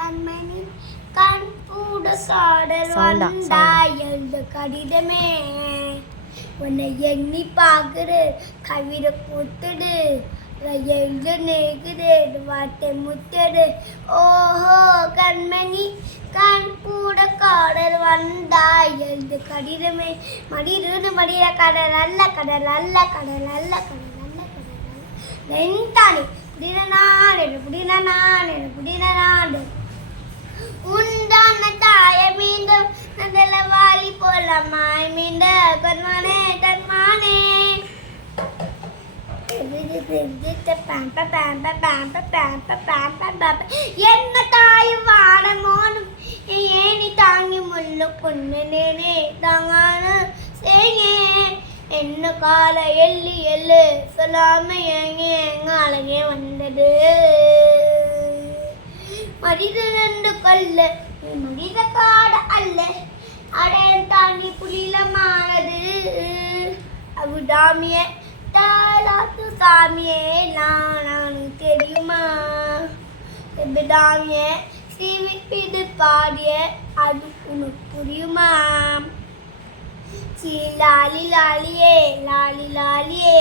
கண்மணி கண் கூட காடல் வந்தா எழுத கடிதமே உன்னை எண்ணி பார்க்குது கவிதை பூத்துடு எழுது நெகுது வார்த்தை முத்தடு ஓஹோ கண்மணி கண் கூட காடல் வந்தா எழுது கடிதமே மடியிருந்து மடியில கடல் அல்ல கடல் அல்ல கடல் அல்ல கடல் அல்ல கடல் அல்ல வெண்தானி புடினாடு உண்டான தாய மீண்டும் நல்ல வாலி போல மாய் மீண்ட கண்மானே கண்மானே என்ன தாயும் வாடமோனும் ஏனி தாங்கி முள்ளு பொண்ணு தாங்கான செய்யே என்ன கால எள்ளி எள்ளு சொல்லாம எங்க அழகே வந்தது மனித ரெண்டு கொல்ல மனித காடு அல்ல அடையன் தாண்டி புலிலமானது அவுடாமிய தாலாத்து சாமியே நானு தெரியுமா எபிடாமிய சிவிப்பிது பாடிய அது உனக்கு புரியுமா லாலி லாலியே லாலி லாலியே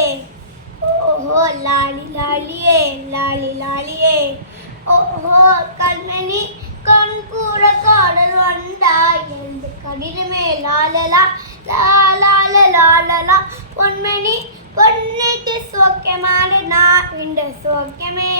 ஓஹோ லாலி லாலியே லாலி லாலியே ஓஹோ கண்மணி கண் கூட காடல் வந்தா எழுது கடிதமே லாலலா லாலால லாலலா பொன்மணி பொன்னைக்கு சோக்கியமான நான் இந்த சோக்கியமே